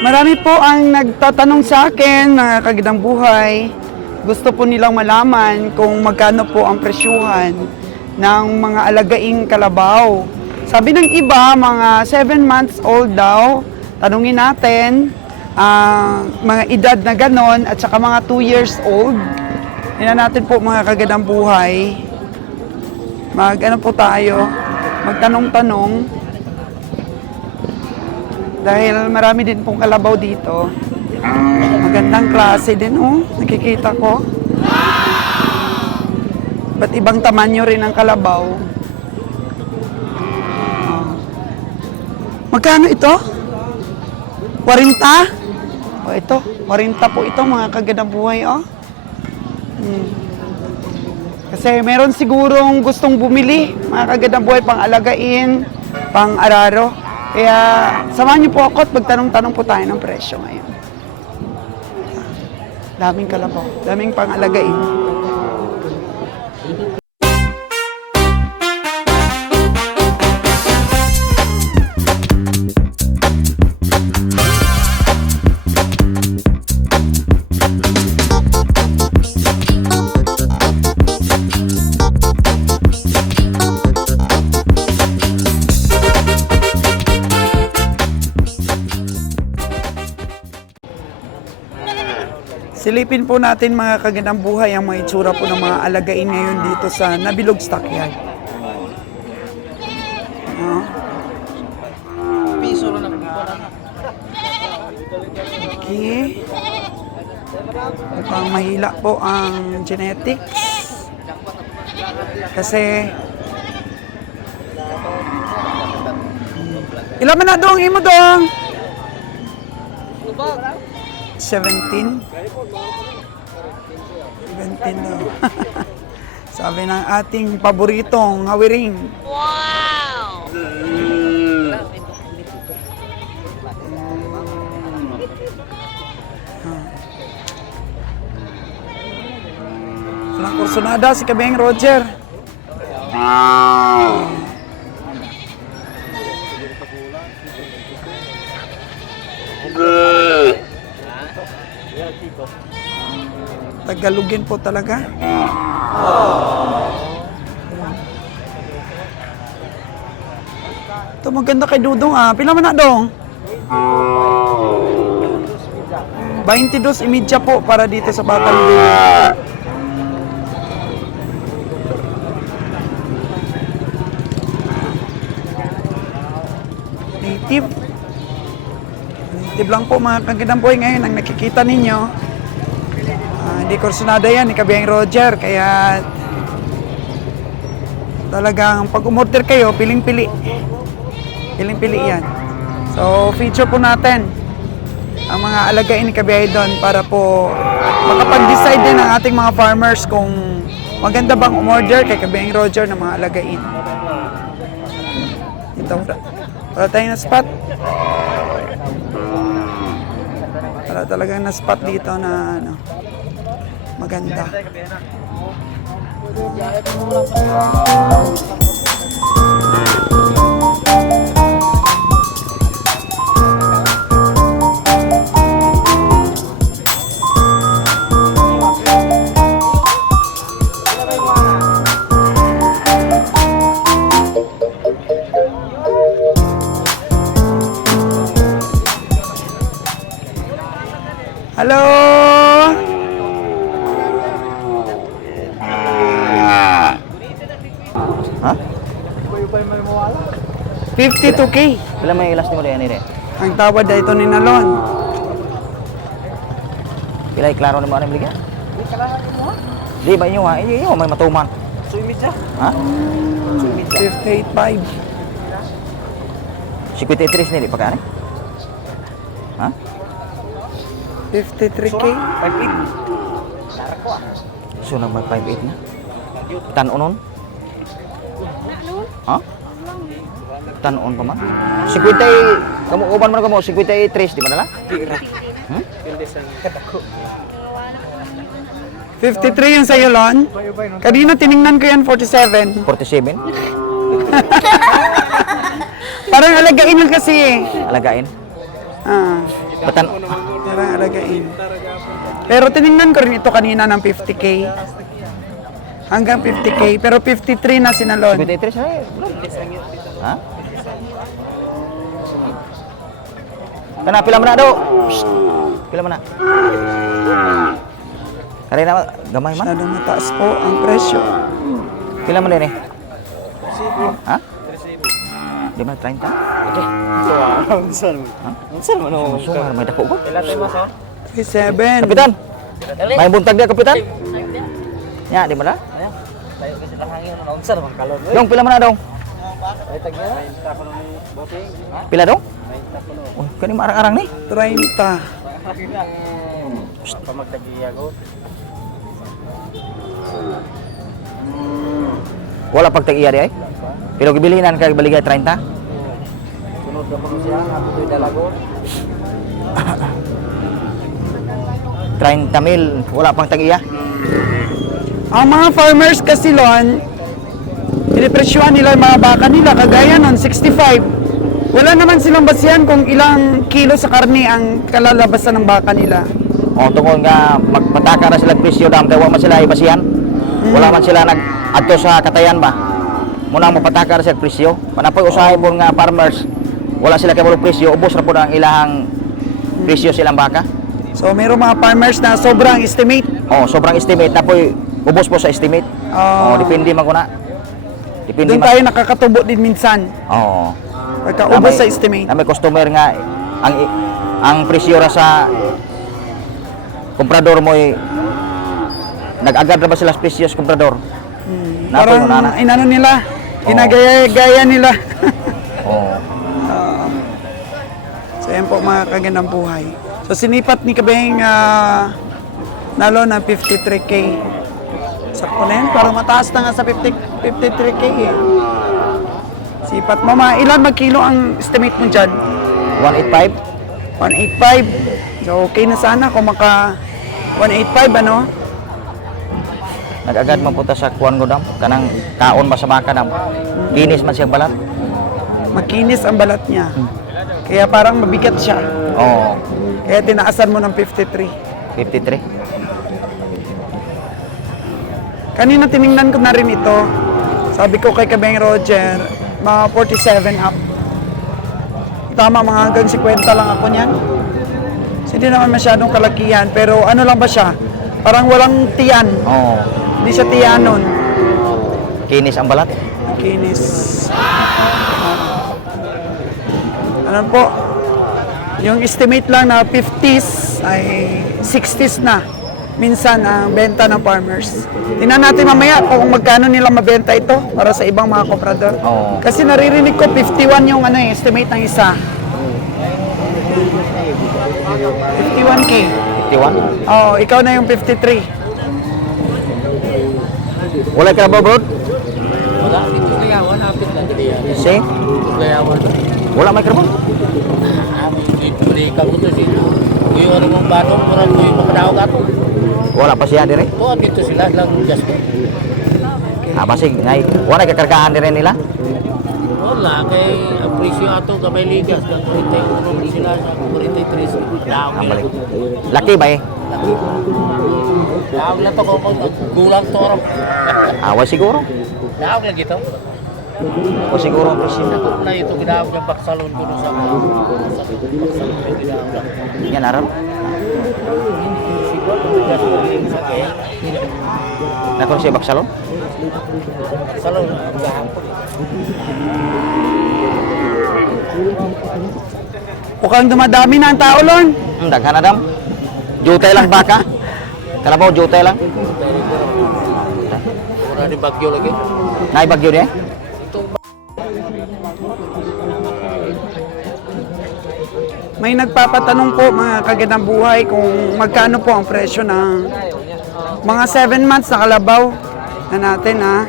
Marami po ang nagtatanong sa akin, mga kagidang buhay. Gusto po nilang malaman kung magkano po ang presyuhan ng mga alagaing kalabaw. Sabi ng iba, mga 7 months old daw. Tanungin natin ang mga edad na ganon at saka mga 2 years old. Tingnan natin po mga kagidang buhay. Ano po tayo? Magtanong-tanong. Dahil marami din pong kalabaw dito. Magandang klase din, oh. Nakikita ko. Ba't ibang tamanyo rin ang kalabaw? Magkano ito? 40? O ito, 40 po ito mga kagandang buhay, oh. Kasi meron sigurong gustong bumili, mga kagandang buhay, pang alagain, pang araro. Kaya samahan niyo po ako at magtanong-tanong po tayo ng presyo ngayon. Daming kalabaw, daming pang alagain. Silipin po natin mga kagandang buhay ang mga itsura po ng mga alagain ngayon dito sa Nabilog Stockyard. Okay. Mukhang mahila po ang genetics. Kasi ilan man na dong imo dong? 17? 17 daw. Sabi ng ating paboritong hawiring. Wow! Walang kursunada si Kabeng Roger. Tagalogin po talaga. Ito maganda kay Dudong, ah. Pila man na dong? 22.30 po para dito sa Batang Dudong. Native. Native lang po mga kagandang buhay ngayon ang nakikita ninyo. Hindi kursunada yan ni Kabeng Roger, kaya talagang pag umorder kayo, piling-pili. Piling-pili yan. So, feature po natin ang mga alagain ni Kabeng doon para po makapag-decide din ang ating mga farmers kung maganda bang umorder kay Kabeng Roger ng mga alagain. Ito, wala tayong na-spot. Wala talagang na-spot dito na ano. Maganda. Hello? Ha? 52K. Pila may ilas ni mo yan ire? Ang tawad na ito ni Nalon. Pila iklaro ni mo ano bigyan? Di ba inyo ha? Inyo may matuman. Sumit siya. Ha? 58.5. 53 ni di pagkano? Ha? 53K. 5'8". So nang mag 5'8 na. Tanon? Ha? Tanon pa man? 50 kamu uban man kamo 53 di man na? Hmm? 53 yung sa'yo, Lon. Kanina tiningnan ko yan, 47. 47? Parang alagain lang kasi eh. Alagain? Ah. Batan, Para alagain. Pero tiningnan ko rin ito kanina ng 50K. Hanggang 50K. Pero 53 na sinalon. 53 siya eh. Ha? Kana, pila mo na daw. Psst. Pila mo na. Kaya na, gamay man. Masyadong mataas po ang presyo. Pila mo din eh. Ha? Di ba, 30? Okay. Unsa man o? Sungar, may dako ko. 37. Kapitan! May buntag dia, Kapitan? Ya, di mana? Tayo kasi lahangin na unsa man kalon. Dong, pila man na dong? Ay tagya. Boting. Pila dong? Oh, kani marang-arang ni. 30. Pamagtagiya ko. Wala pagtag-iya di ay. Pero gibilinan kay baligay 30. Sunod ka pa siya, ako to'y dalagon. 30,000, wala pang tag-iya. Ang mga farmers kasi lon, pinipresyuhan nila yung mga baka nila, kagaya nun, 65. Wala naman silang basihan kung ilang kilo sa karne ang kalalabasan ng baka nila. O tungkol nga magpataka na sila presyo dam kay wa man sila ibasihan. Wala man sila nag-adto sa katayan ba. Muna mapataka na sila presyo. Panapoy usahay po nga farmers, wala sila kay presyo, ubos ra po ang ilahang presyo silang baka. So, mayroong mga farmers na sobrang estimate. Oh, sobrang estimate na po ubos po sa estimate. Ah. Oh, depende man kuna. Depende Doon man. tayo nakakatubo din minsan. Oo. Pagkaubos sa estimate. Na may customer nga ang presyo ra sa komprador mo nag-agad ra ba sila sa presyo sa komprador? Napoy Parang mo na. inano nila, ginagaya-gaya nila. Oo. So, yan po mga kagandang buhay. So, sinipat ni Kabeng nalo na 53K. Sakto na yan, parang mataas na nga sa 53K eh. Sipat mo, ilan magkilo ang estimate mo dyan? 185. 185. So, okay na sana kung maka 185, ano? Nag-agad man punta sa kuwan ko dam. Kanang kaon ba sa baka dam. Kinis man siyang balat. Makinis ang balat niya. Kaya parang mabigat siya. Oo. Kaya tinaasan mo ng 53. 53. Kanina tiningnan ko na rin ito. Sabi ko kay Kabeng Roger, mga 47 up. Tama, mga hanggang 50 lang ako niyan. So, hindi naman masyadong kalakihan, pero ano lang ba siya? Parang walang tiyan. Oo. Hindi siya tiyanon. Kinis ang balat. Kinis. Ano po? Yung estimate lang na 50s ay 60s na. Minsan ang benta ng farmers. Tingnan natin mamaya kung magkano nila mabenta ito para sa ibang mga komprador. Oo. Kasi naririnig ko 51 yung estimate ng isa. 51K. 51. Oh, ikaw na yung 53. Wala ka ba, bro? Wala dito gayawan hapit lang dili yan. Si? Gayawan. Wala may karbon. Dito di ka gusto sila. Kuyo ano mong batong murag kuyo pagdaw gato. Wala pa siya dire. To dito sila lang just. Basig ngay. Wala kakargaan dire nila. Wala kay apresyo ato gamay ligas kang 41 sila sa 43 daw. Ang balik. Laki ba eh? Daw na to kung gulang to ro. Awa siguro. Daw lang gito. O siguro ang presyo. Ako na ito ginawa niya baksalon ko sa baksalon ko ginawa. Yan aram. Sa kay Nakon siya baksalon. salon gahapon. Mukhang dumadami na ang tao, Lon. Daghan na dam. Jutay lang baka. Kalabaw jutay lang. Ora di bagyo lagi. Naibagyo niya. May nagpapatanong po mga kagandang buhay kung magkano po ang presyo ng mga 7 months na kalabaw na natin ha.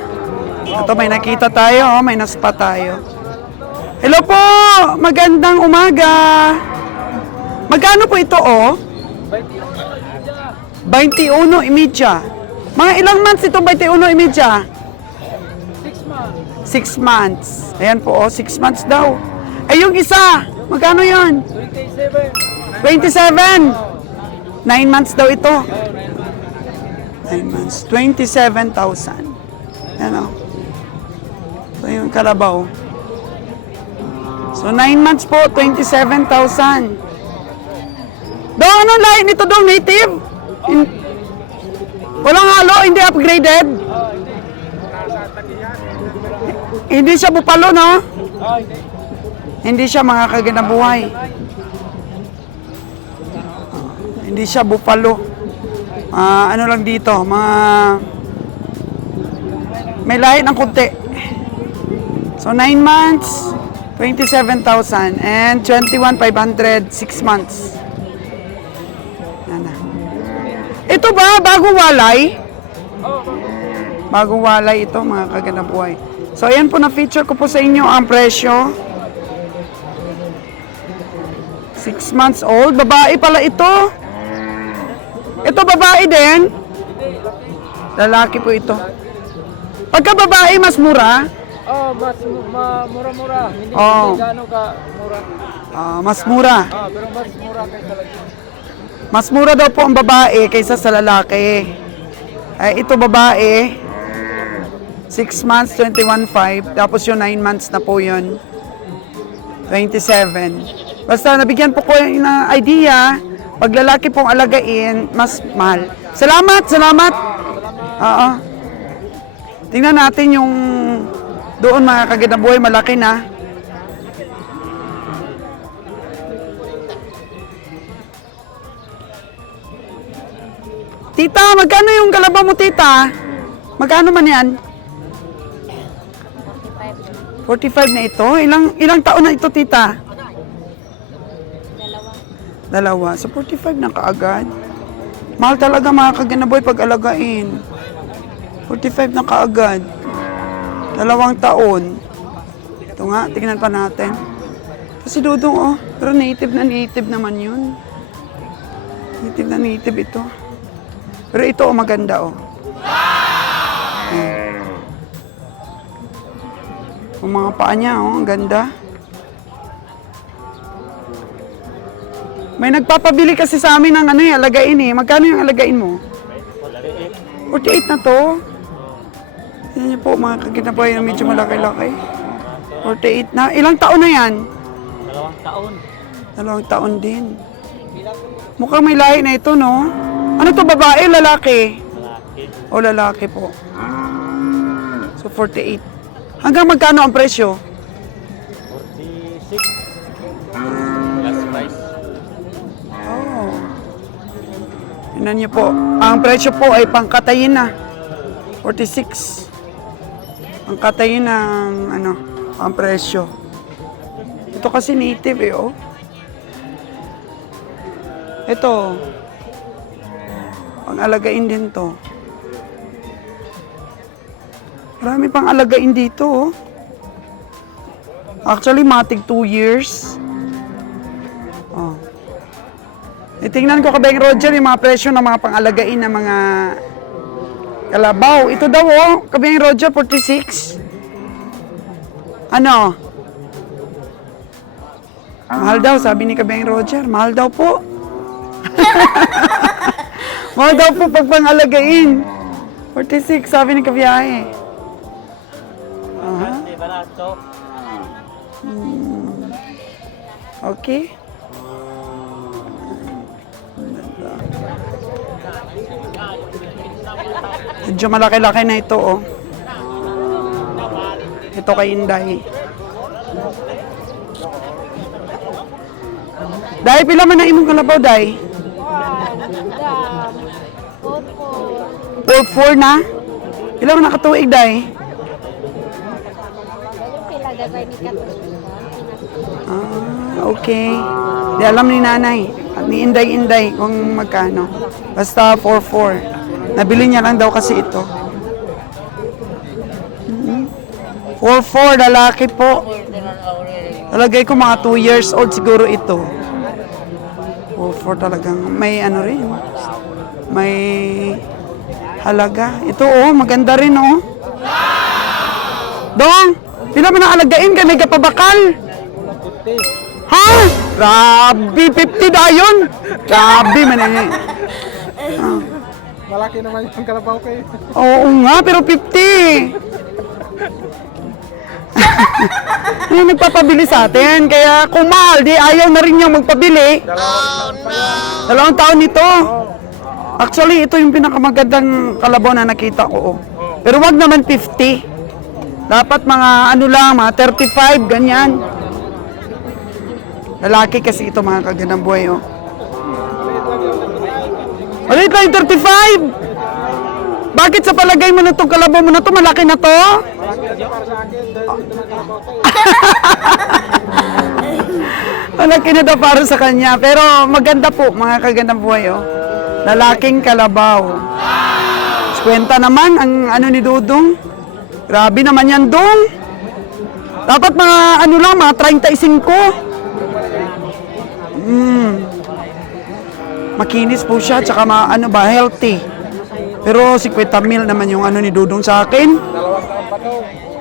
Ito may nakita tayo, may naspa tayo. Hello po! Magandang umaga! Magkano po ito oh? 21.5. Mga ilang months ito 21.5? 6 months. Ayan po oh, 6 months daw. Eh yung isa, magkano yan? 27. 27! 9 months daw ito. 9 months. 27,000. Ano? So, yung kalabaw. So, 9 months po, 27,000. Dong, anong lahi nito dong? Native? Walang halo? Hindi upgraded? Hindi siya bupalo, no? Hindi siya mga kaganabuhay. Hindi siya bupalo. Ano lang dito, may lahi ng kunti. So 9 months, 27,000 and 21,500 6 months. Yan na. Ito ba bagong walay? Bagong walay ito mga kaganabuhay. So ayan po na feature ko po sa inyo ang presyo. 6 months old, babae pala ito. Ito babae din? Lalaki po ito. Pagka babae, mas mura? Mas mura-mura. Hindi Oh. gaano ka mura. Mas mura. Pero mas mura kaysa lagi. Mas mura daw po ang babae kaysa sa lalaki. Ay, ito babae, 6 months, 21,500. Tapos yung 9 months na po yun, 27. Basta nabigyan po ko ng idea, pag lalaki pong alagain, mas mahal. Salamat, salamat. Oo. Tingnan natin yung doon mga kaganabuhay, malaki na. Tita, magkano yung kalabaw mo, tita? Magkano man yan? 45 na ito. Ilang taon na ito, tita? Dalawa. So 45 na kaagad. Mahal talaga mga kaganaboy pag alagain. 45 na kaagad. 2 taon. Ito nga, tingnan pa natin. Kasi dudong, oh. Pero native naman yun. Native na native ito. Pero ito, oh, maganda, oh. Ang mga paa niya, oh, ang ganda. May nagpapabili kasi sa amin ng ano, alagain eh. Magkano yung alagain mo? 48 na to. Yan niyo po, mga kaginaboy, medyo malaki-laki. 48 na. Ilang taon na yan? 2 taon. 2 taon din. Mukhang may lahi na ito, no? Ano to, babae, lalaki? O lalaki po. So 48. Hanggang magkano ang presyo? 46. Last price. Oh. Tingnan niyo po. Ang presyo po ay pangkatayin na. 46. Ang katayin ng ano, ang presyo. Ito kasi native eh, oh. Ito. Pang-alagain din to. Marami pang alagain dito, oh. Actually, matig 2 years. Oh. Itingnan ko Kabeng Roger yung mga presyo ng mga pang-alagain na mga kalabaw. Ito daw, oh. Kabeng Roger, 46. Ano? Mahal daw, sabi ni Kabeng Roger. Mahal daw po. Mahal daw po pag pang-alagain. 46, sabi ni Kabiyahe. Hindi barato. Okay. Medyo malaki-laki na ito, oh. Ito kay Inday. Day, pila man na imong kalabaw, Day? 4 na? Pila man nakatuig, Day? Okay. Di alam ni nanay at ni Inday kung magkano. Basta 4-4. Nabili niya lang daw kasi ito. 4-4, lalaki po. Talagay ko mga 2 years old siguro ito. 4-4 talagang may ano rin. May halaga. Ito, oh, maganda rin, oh. Dong, pila man ang alagain ka, may kapabakal. Ha? Grabe, 50 dayon. Grabe man eh. Malaki naman yung kalabaw kayo. Oo nga, pero 50. Yung nagpapabili sa atin. Kaya kung mahal, di ayaw na rin niyang magpabili. Dalawang taon nito. Actually, ito yung pinakamagandang kalabaw na nakita ko. Pero wag naman 50. Dapat mga ano lang, mga 35, ganyan. Lalaki kasi ito mga kagandang buhay, oh. Ulit lang yung 35! Bakit sa palagay mo na itong kalabaw mo na to, malaki na to? Malaki na daw para sa kanya. Pero maganda po, mga kagandang buhay, oh. Lalaking kalabaw. 50 naman ang ano ni Dudong. Grabe naman yan, Dong. Dapat mga ano lang, mga 35. Makinis po siya, tsaka ano ba, healthy. Pero 50 mil naman yung ano ni Dudong sa akin.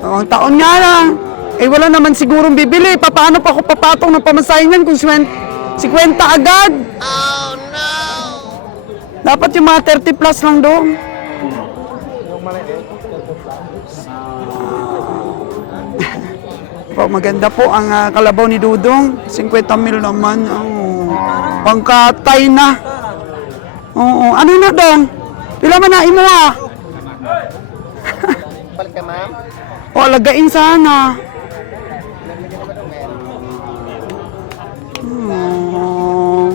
Ang taon nga lang. Eh wala naman sigurong bibili. Paano pa ako papatong ng pamasahin yan kung 50 agad? Oh no! Dapat yung mga 30 plus lang doon. Po, maganda po ang kalabaw ni Dudong. 50 mil naman. Oh. Pangkatay na. Oo. Ano na, Dong? Pila man na imo ah? Balik ka, ma'am. O, lagain sana. Oh.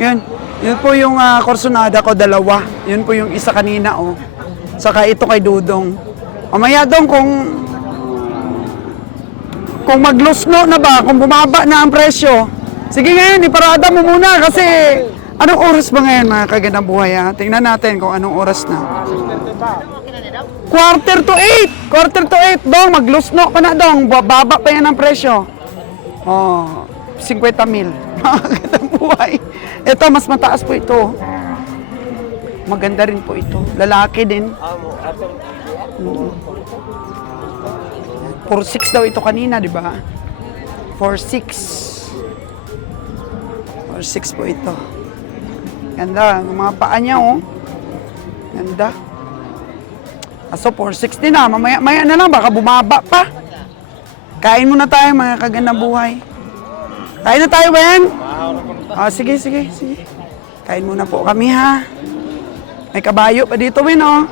Yun. Yun po yung korsonada ko, dalawa. Yun po yung isa kanina, oh. Saka ito kay Dudong. Mamaya, Dong, kung maglusno na ba, kung bumaba na ang presyo, sige ngayon, iparada mo muna kasi anong oras ba ngayon mga kagandang buhay ha? Tingnan natin kung anong oras na. 7:45. 7:45, Dong, maglusno pa na, Dong. Bababa pa yan ang presyo. Oh, 50 mil. Mga kagandang buhay. Ito, mas mataas po ito. Maganda rin po ito. Lalaki din. 4.6 daw ito kanina, di ba? 4.6. 4.6 po ito. Ganda. Ang mga paa niya, oh. Ganda. Aso, 4.6 din na. Maya na lang, baka bumaba pa. Kain muna tayo, mga kagandang buhay. Kain na tayo, Ben? Sige. Kain muna po kami, ha? May kabayo pa dito, Ben, oh.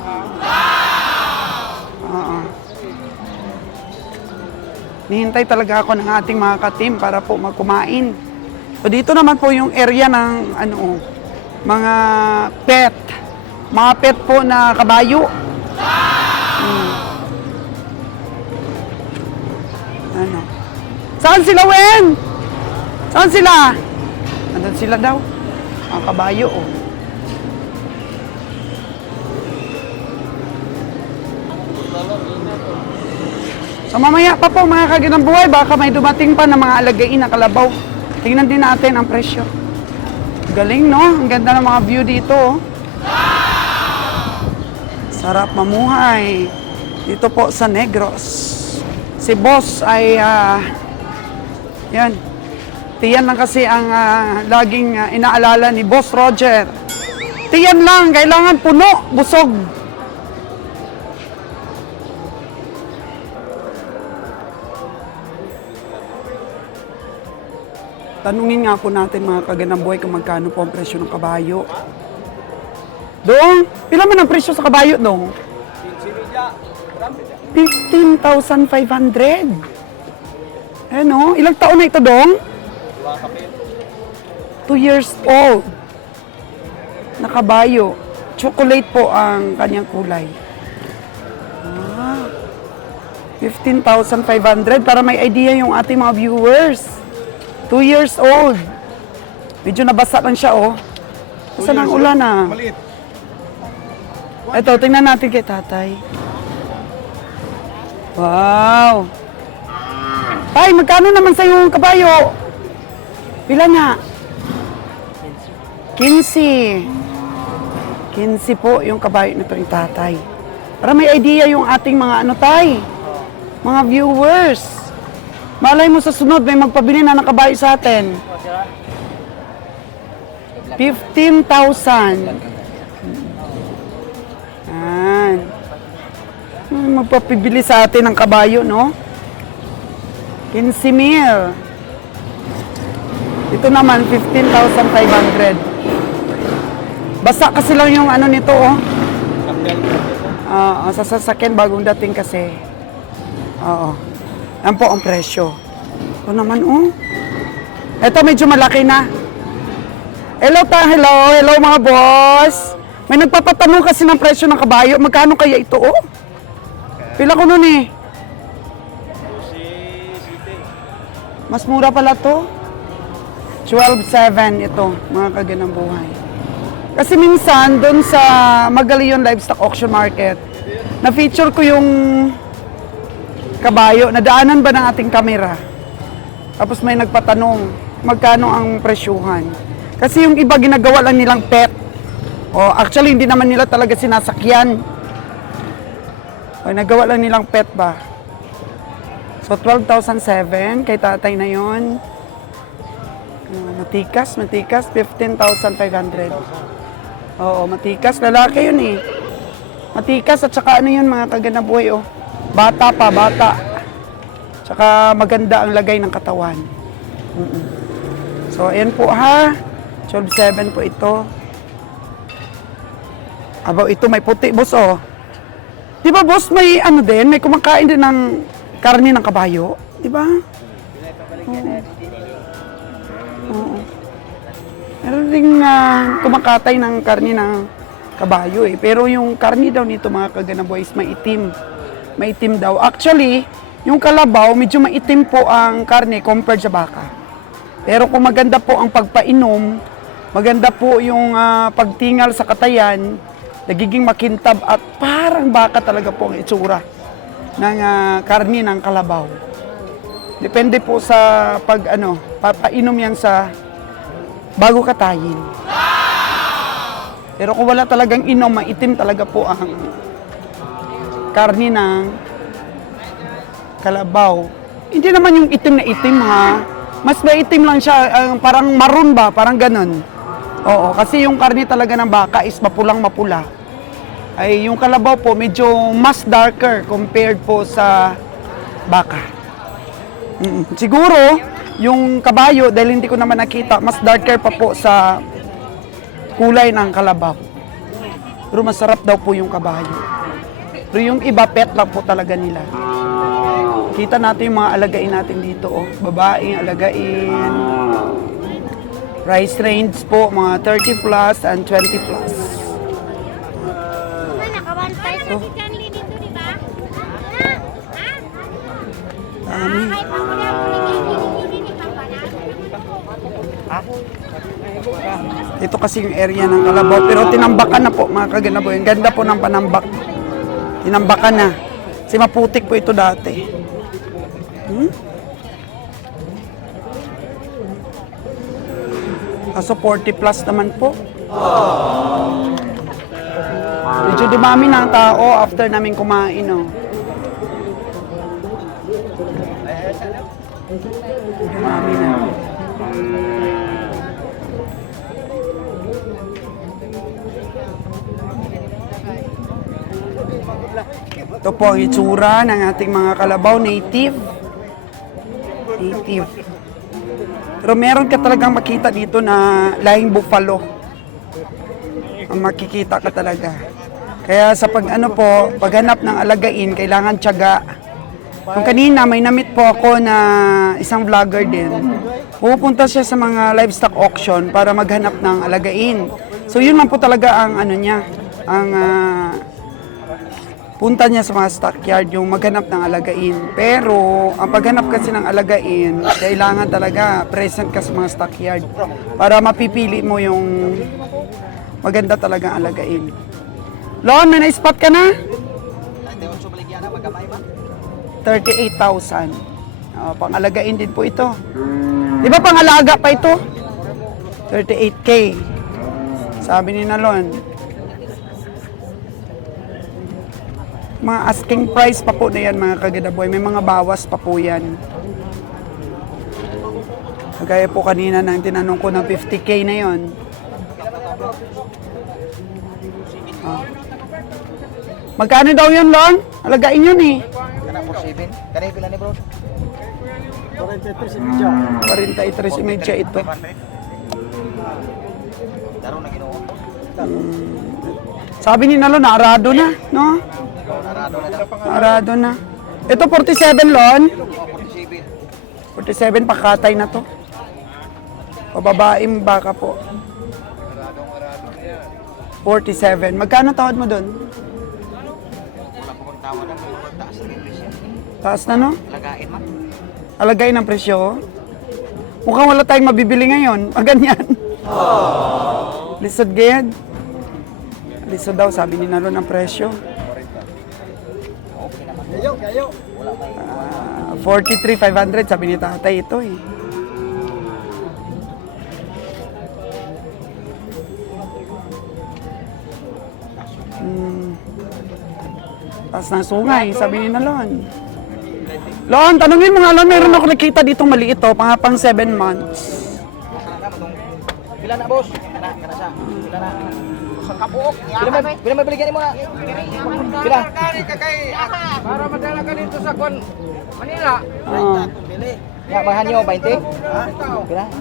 Nihintay talaga ako ng ating mga ka-team para po magkumain. So dito naman po yung area ng mga pet. Mga pet po na kabayo. Ano? Saan sila, Wen? Saan sila? Andun sila daw. Mga kabayo, oh. So mamaya pa po mga kagandang buhay, baka may dumating pa na mga alagain na kalabaw. Tingnan din natin ang presyo. Galing, no? Ang ganda ng mga view dito. Sarap mamuhay. Dito po sa Negros. Si boss ay, yan. Tiyan lang kasi ang laging inaalala ni Boss Roger. Tiyan lang, kailangan puno, busog. Tanungin nga po natin mga kagandang buhay kung magkano po ang presyo ng kabayo. Dong, pila man ang presyo sa kabayo, Dong? 15,500. Ano? Ilang taon na ito, Dong? 2 years old. Na kabayo. Chocolate po ang kanyang kulay. 15,500 para may idea yung ating mga viewers. 2 years old. Medyo nabasa lang siya, oh. Saan ang ulan, ah? Maliit. Ito, tingnan natin kay tatay. Wow! Tay, magkano naman sa yung kabayo? Pila nga? 15. 15 po yung kabayo nito ni tatay. Para may idea yung ating mga tay, mga viewers. Malay mo sa sunod, may magpabili na ng kabayo sa atin. 15,000. Yan. May magpapibili sa atin ng kabayo, no? 15,000. Ito naman, 15,500. Basa kasi lang yung ano nito, oh. Sa sasakyan, bagong dating kasi. Oo. Yan po ang presyo. Ito naman, oh. Ito medyo malaki na. Hello mga boss. May nagpapatanong kasi ng presyo ng kabayo. Magkano kaya ito, oh? Pila ko nun eh. Mas mura pala to. 12,700 ito, mga kaganang buhay. Kasi minsan, doon sa Magalion Livestock Auction Market, na-feature ko yung kabayo. Nadaanan ba ng ating kamera? Tapos may nagpatanong, magkano ang presyuhan? Kasi yung iba ginagawa lang nilang pet. O actually, hindi naman nila talaga sinasakyan. O nagawa lang nilang pet ba? So, 12,700 kay tatay na yon. Matikas, 15,500. Oo, matikas. Lalaki yun eh. Matikas at saka ano yun mga kaganaboy, oh. Bata pa, bata. Tsaka maganda ang lagay ng katawan. So, ayan po ha. 12,700 po ito. Aba, ito may puti, boss, oh. Di ba, boss, may ano din, may kumakain din ng karne ng kabayo? Di ba? Oo. Meron ding kumakatay ng karne ng kabayo eh. Pero yung karne daw nito mga kaganaboy is maitim. Maitim daw. Actually, yung kalabaw, medyo maitim po ang karne compared sa baka. Pero kung maganda po ang pagpainom, maganda po yung pagtingal sa katayan, nagiging makintab at parang baka talaga po ang itsura ng karne ng kalabaw. Depende po sa papainom yan sa bago katayin. Pero kung wala talagang inom, maitim talaga po ang karne ng kalabaw. Hindi naman yung itim na itim ha. Mas maitim lang siya, parang maroon ba, parang ganun. Oo, kasi yung karne talaga ng baka is mapulang mapula. Ay yung kalabaw po medyo mas darker compared po sa baka. Siguro, yung kabayo, dahil hindi ko naman nakita, mas darker pa po sa kulay ng kalabaw. Pero masarap daw po yung kabayo. Pero yung iba, pet lang po talaga nila. Kita natin yung mga alagain natin dito, oh. Babaeng alagain. Price range po, mga 30 plus and 20 plus. Nakabantay sa si Chanli dito, di ba? Dami. Kahit pa muna ako nagiging ni Papa na. Ito kasi yung area ng kalabaw. Pero tinambakan na po, mga kaganaboy. Ang ganda po ng panambak. Tinambakan na. Kasi maputik po ito dati. Kaso 40 plus naman po. Medyo dumami na ang tao after namin kumain, no. Dumami na. Ito po ang itsura ng ating mga kalabaw, native. Native. Pero meron ka talagang makita dito na lahing buffalo. Ang makikita ka talaga. Kaya sa paghanap ng alagain, kailangan tiyaga. Kung kanina, may namit po ako na isang vlogger din. Pupunta siya sa mga livestock auction para maghanap ng alagain. So yun man po talaga ang punta niya sa mga stockyard, yung maghanap ng alagain. Pero, ang paghanap kasi ng alagain, kailangan talaga present ka sa mga stockyard para mapipili mo yung maganda talagang alagain. Lon, may na-spot ka na? 38,000. Pang-alagain din po ito. Di ba pang-alaga pa ito? 38K. Sabi ni Nalon. Mga asking price pa po na yan mga kagadaboy. May mga bawas pa po yan. Kagaya po kanina nang tinanong ko ng 50K na yon. Magkano daw yun, Lon? Alagain yun eh. Kana 47. Kana pila ni bro? 43.5 ito. Daro na Ginoo. Sabi ni Nalo, naarado na, no? Naarado na. Ito 47, Lon. 47 pakatay na to. Pababaing baka po. 47. Magkano tawad mo doon? Wala ko kung tawad ang taas na presyo. Taas na, no? Lagain man. Alagay ng presyo. Mukhang wala tayong mabibili ngayon. Ganyan. Lisod ganyan. Lisod daw, sabi ni Nalo ng presyo. 43,500, sabi ni tatay ito eh. Taas ng sungay, sabi ni Nalon. Lon, tanungin mo nga, Lon, meron ako nakita ditong maliit to, pang 7 months. Pila na boss? Kana sa. Pila na. Sa kabuok. Pila may baligyan mo na. Pila. Para madala ka dito sa Manila. Ya, bahan nyo 20. Pila?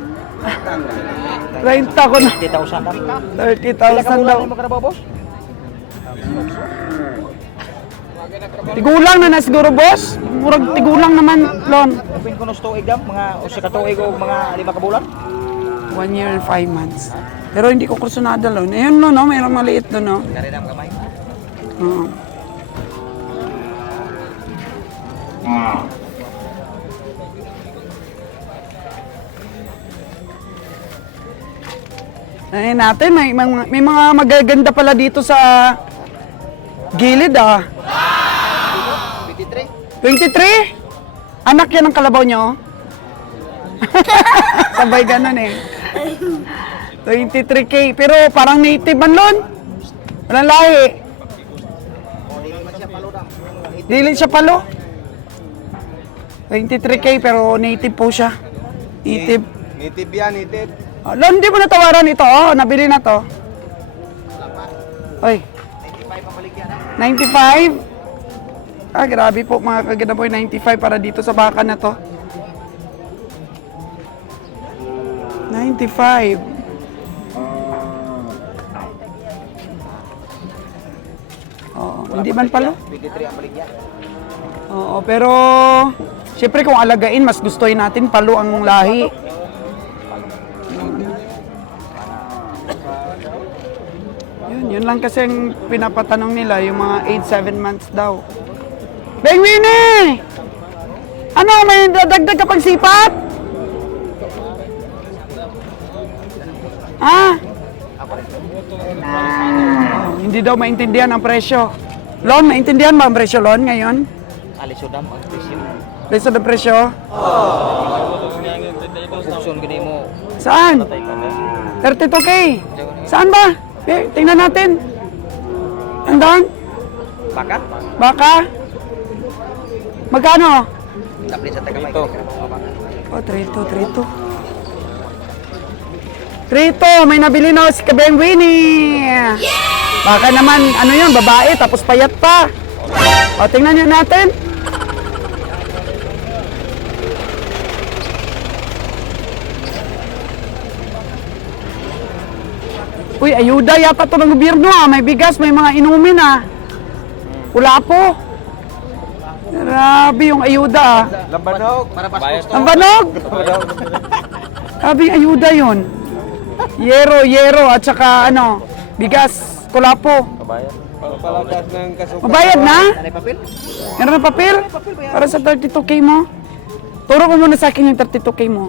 30 ko na. 30,000. 30,000 daw. Mo kada boss? Tigulang na siguro, boss. Murag tigulang naman, Lon. Pin ko nos tuig dam mga usa ka tuig o mga 5 ka bulan. 1 year and 5 months. Pero hindi ko kursunada, Lon. Ayun, no, no? Mayroong maliit doon, no? Kare dam gamay. Oo. Ay natin, may mga magaganda pala dito sa gilid ah. 23? Anak yan ang kalabaw nyo? Sabay ganun eh. 23K, pero parang native man Lon. Walang lahi. Dili siya palo. 23K pero native po siya. Native. Native yan, native. Lon, hindi mo natawaran ito. Oh, nabili na to. Oy. 95? Ah, grabe po mga kaganda po 95 para dito sa baka na to. 95. Oo, hindi man pala. 23 ang baligyan. Oo, pero syempre kung alagain, mas gustoy natin palo ang lahi. Yun lang kasi ang pinapatanong nila, yung mga 8-7 months daw. Beng Winnie! Ano, may dadagdag ka pang sipat? Ha? Oh, hindi daw maintindihan ang presyo. Lon, maintindihan ba ang presyo, Lon, ngayon? Alisodam ang presyo. Presyo na presyo? Option gini mo. Saan? 32K. Saan ba? Tingnan natin. Andaan? Baka? Baka? Magkano? Tapos sa taga may. Oh, 32. May nabili na si Kabeng Winnie. Baka naman, ano yun, babae, tapos payat pa. O, tingnan nyo natin. Uy, ayuda yata to ng gobyerno ah. May bigas, may mga inumin ah. Wala po. Grabe yung ayuda ah. Lambanog. Ang banog! Grabe yung ayuda yun. Yero, at saka ano, bigas, kulapo. Palagas ng kasukan. Mabayad na? Ano papel? Meron na papel? Para sa 32K mo? Turo ko muna sa akin yung 32K mo.